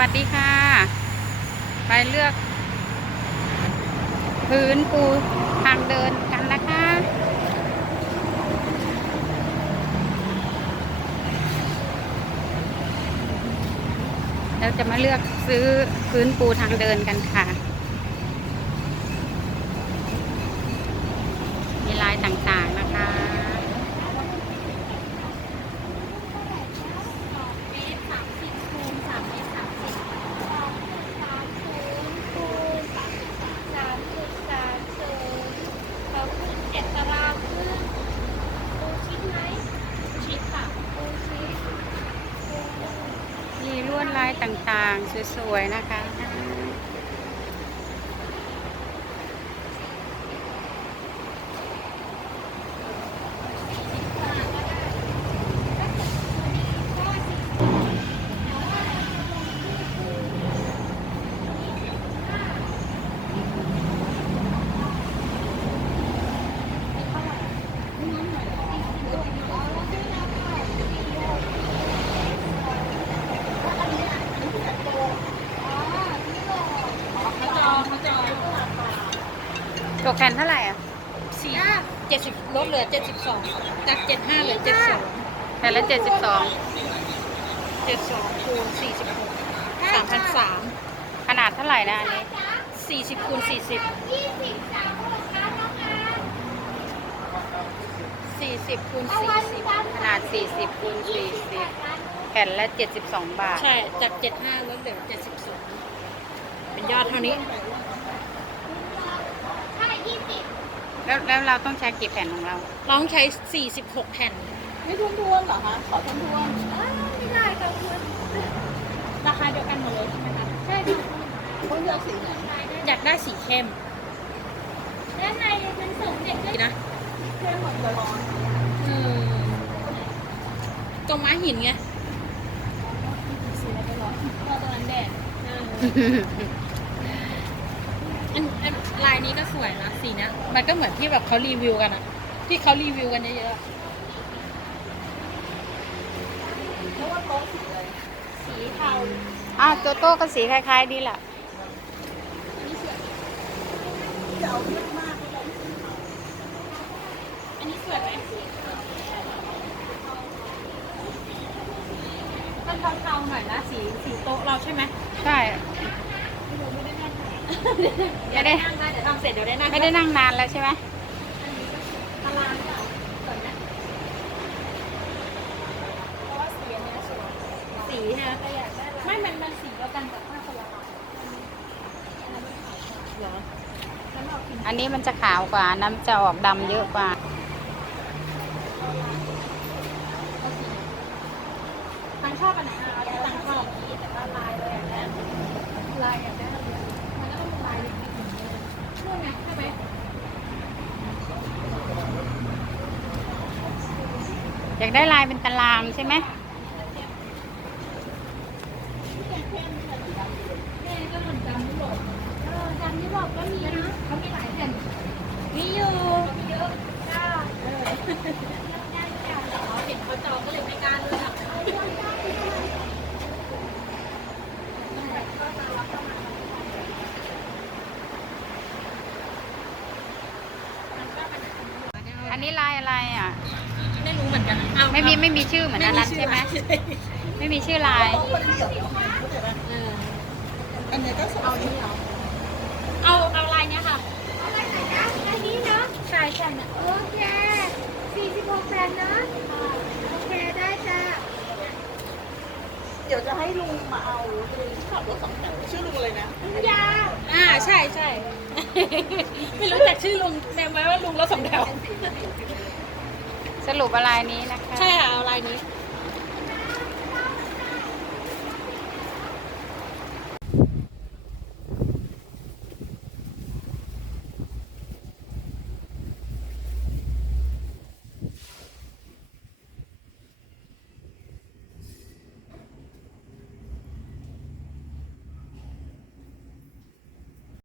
วัสดีค่ะ ไปเลือก พื้นปูทางเดินกันนะคะเราจะมาเลือกซื้อ พื้นปูทางเดินกันค่ะลายต่างๆ สวยๆ นะคะกันเท่าไหร่อ่ะสี่เจ็ดสิบลดเหลือเจ็ดสิบสองจากเจ็ดห้าเหลือเจ็ดสองแผ่นละเจ็ดสิบสองเจ็ดสองคูณสี่สิบหกสามพันสามขนาดเท่าไหร่นะอันนี้สี่สิบคูณสี่สิบสี่สิบคูณสี่สิบขนาดสี่สิบคูณสี่สิบแผ่นละเจ็ดสิบสองบาท ใช่จากเจ็ดห้าลดเหลือเจ็ดสิบสองเป็นยอดเท่านี้แล้วแล้วเราต้องใช้กี่แผ่นของเรารต้องใช้46แผ่น ไม่ทวนทวนเหรอคะ ขอทวนทวนไม่ได้ค่ะทวนราคาเดียวกันหมดเลยใช่ไหมคะใช่ค่ะคนเดียวสีไหนอยากได้สีเข้มด้านในมันสูงเด็กไนะ เข้มของตัวร้อนตรงม้าหินไงอันอันลายนี้ก็สวยนะ สีนี้มันก็เหมือนที่แบบเขารีวิวกันอะที่เขารีวิวกันเยอะๆเพราะว่าต้องสีเทาอ่ะโตโต้ก็สีคล้ายๆนี่แหละเทาๆหน่อยนะสีสีโต๊ะเราใช่ไหมใช่ไม่ได้นั่งได้แต่ทำเสร็จเดี๋ยวได้นั่งไม่ได้นั่งนานแล้วใช่ไหมอันนี้มันจะขาวกว่า น้ำจะออกดำเยอะกว่าทั้งชอบอันไหนอ่ะทั้งชอบนี้แต่ลายเลยอย่างนี้ลายอย่างนี้อยากได้ลายเป็นตารางใช่ไหมอันนี้ลายอะไรอ่ะ ไม่รู้เหมือนกันไม่มีไม่มีชื่อเหมือนอันนั้นใช่ไหมไม่มีชื่อลายอันนี้ก็เอาที่เอาเอาลายเนี้ยค่ะอันนี้เนาะใช่ใช่เนาะโอเคสี่สิบหกแสนเนาะโอเคได้จ้ะเดี๋ยวจะให้ลุงมาเอาลุงขับรถสองแถวชื่อลุงเลยนะลุงยาอ่าใช่ใช่ไม่รู้จักชื่อลุงแนมไว้ว่าลุงแล้วสองแถวสรุปอะไรนี้นะคะ ใช่ค่ะอะไรนี้